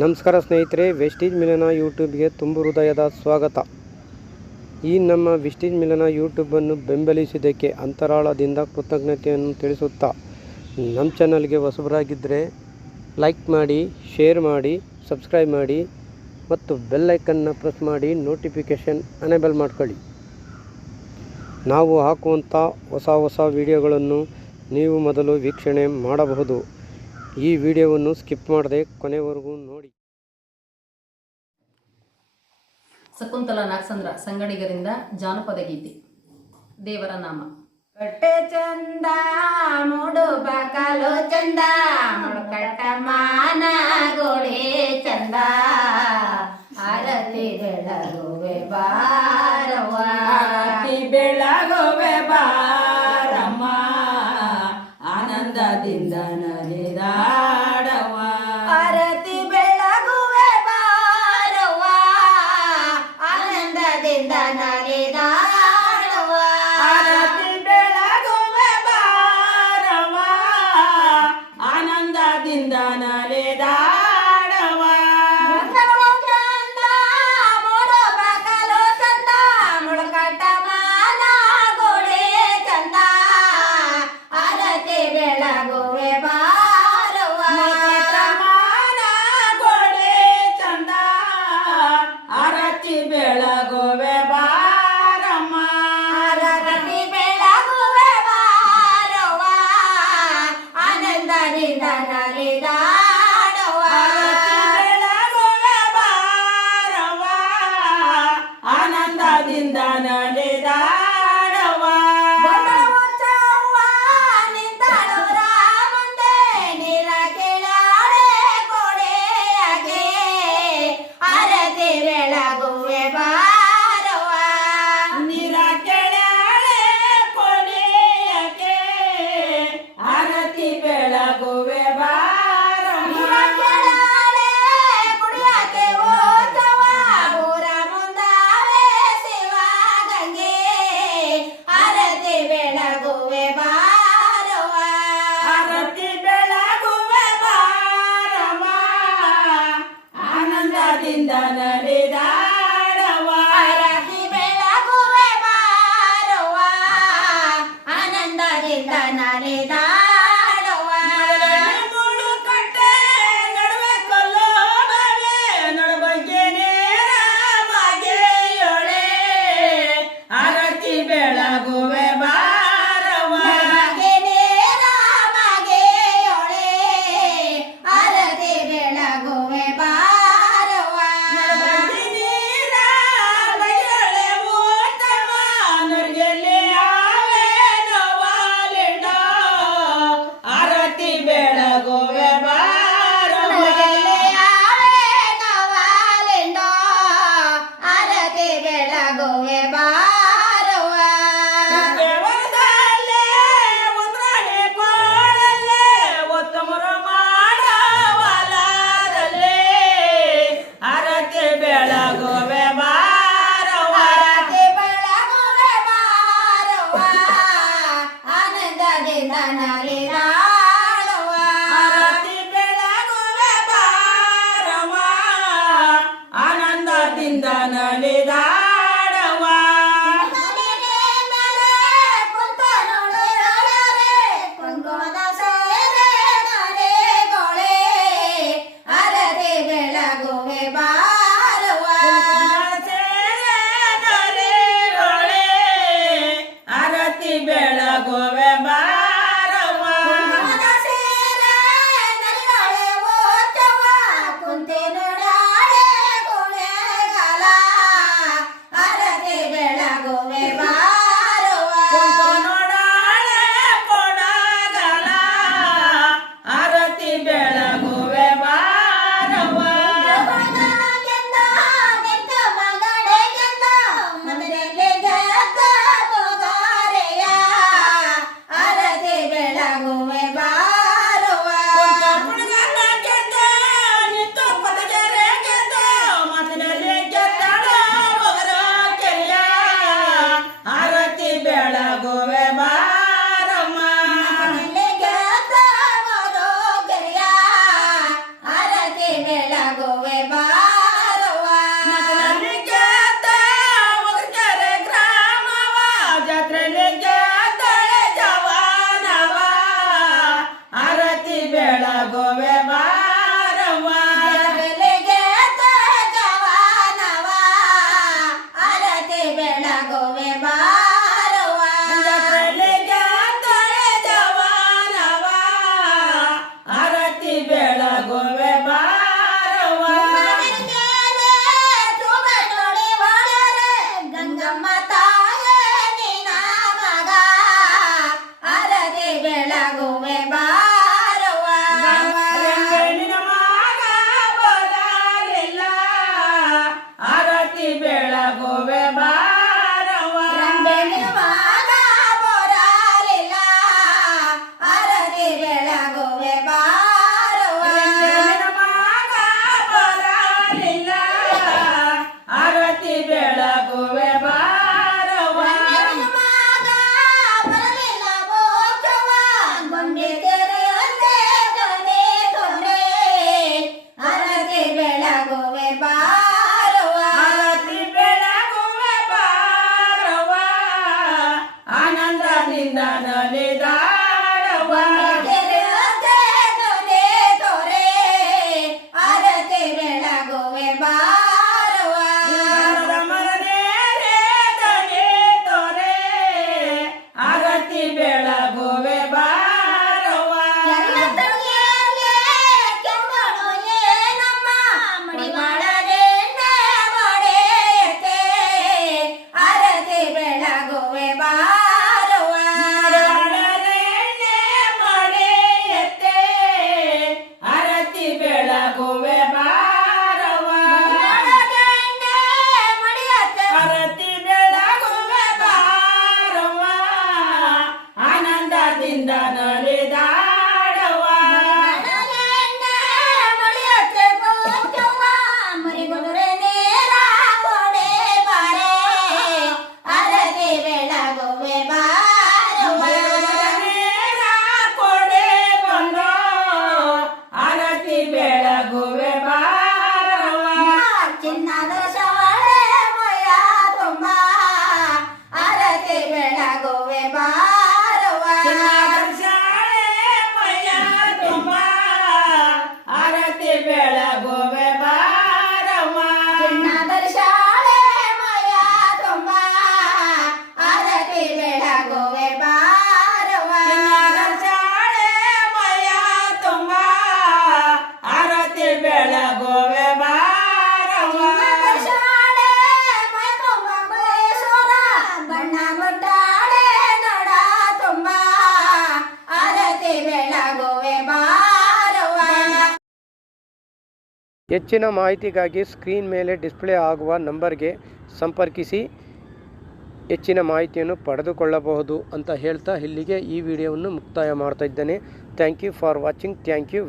ನಮಸ್ಕಾರ ಸ್ನೇಹಿತರೆ, ವೆಸ್ಟೀಜ್ ಮಿಲನ ಯೂಟ್ಯೂಬ್ಗೆ ತುಂಬು ಹೃದಯದ ಸ್ವಾಗತ. ಈ ನಮ್ಮ ವೆಸ್ಟೀಜ್ ಮಿಲನ ಯೂಟ್ಯೂಬನ್ನು ಬೆಂಬಲಿಸಿದ್ದಕ್ಕೆ ಅಂತರಾಳದಿಂದ ಕೃತಜ್ಞತೆಯನ್ನು ತಿಳಿಸುತ್ತಾ ನಮ್ಮ ಚಾನಲ್ಗೆ ಹೊಸಬರಾಗಿದ್ದರೆ ಲೈಕ್ ಮಾಡಿ, ಶೇರ್ ಮಾಡಿ, ಸಬ್ಸ್ಕ್ರೈಬ್ ಮಾಡಿ ಮತ್ತು ಬೆಲ್ಲೈಕನ್ನ ಪ್ರೆಸ್ ಮಾಡಿ ನೋಟಿಫಿಕೇಷನ್ ಅನೇಬಲ್ ಮಾಡ್ಕೊಳ್ಳಿ. ನಾವು ಹಾಕುವಂಥ ಹೊಸ ಹೊಸ ವಿಡಿಯೋಗಳನ್ನು ನೀವು ಮೊದಲು ವೀಕ್ಷಣೆ ಮಾಡಬಹುದು. ಈ ವಿಡಿಯೋವನ್ನು ಸ್ಕಿಪ್ ಮಾಡದೆ ಕೊನೆವರೆಗೂ ನೋಡಿ. ಶಕುಂತಲ ನಾಗಸಂದ್ರ ಸಂಗಡಿಗರಿಂದ ಜಾನಪದ ಗೀತೆ. ದೇವರ ನಾಮ. ಕಟ್ಟೆ ಚಂದ ಮುಡು ಬಕಲು ಚಂದ ಕಟ್ಟ ಮಾನ ಗೋಳಿ ಚಂದ. ಆರತಿ ಬೆಳಗುವೆ ಬಾರವಾರತಿ ಆರತಿ ಬೆಳಗುವೆ ಬಾರಮ್ಮ. ಆನಂದದಿಂದ ಆನಂದದಿಂದ ನಲಿದಾಡುವ ಬೆಳಗುವೆ ಬಾರವ್ವ ಆರತಿ ಬೆಳಗುವೆ ಬಾರವ ಆನಂದದಿಂದ ನಲಿದಾಡವ ಆರತಿ ಬೆಳಗುವೆ ಬಾರವ್ವ ಆನಂದದಿಂದ ನಲಿದಾಡುವ Nana. ಹೆಚ್ಚಿನ ಮಾಹಿತಿಗಾಗಿ ಸ್ಕ್ರೀನ್ ಮೇಲೆ ಡಿಸ್ಪ್ಲೇ ಆಗುವ ನಂಬರ್ಗೆ ಸಂಪರ್ಕಿಸಿ. ಹೆಚ್ಚಿನ ಮಾಹಿತಿಯನ್ನು ಪಡೆದುಕೊಳ್ಳಬಹುದು ಅಂತ ಹೇಳ್ತಾ ಇಲ್ಲಿಗೆ ಈ ವಿಡಿಯೋವನ್ನು ಮುಕ್ತಾಯ ಮಾಡ್ತಾ ಇದ್ದೇನೆ. Thank you for watching. Thank you.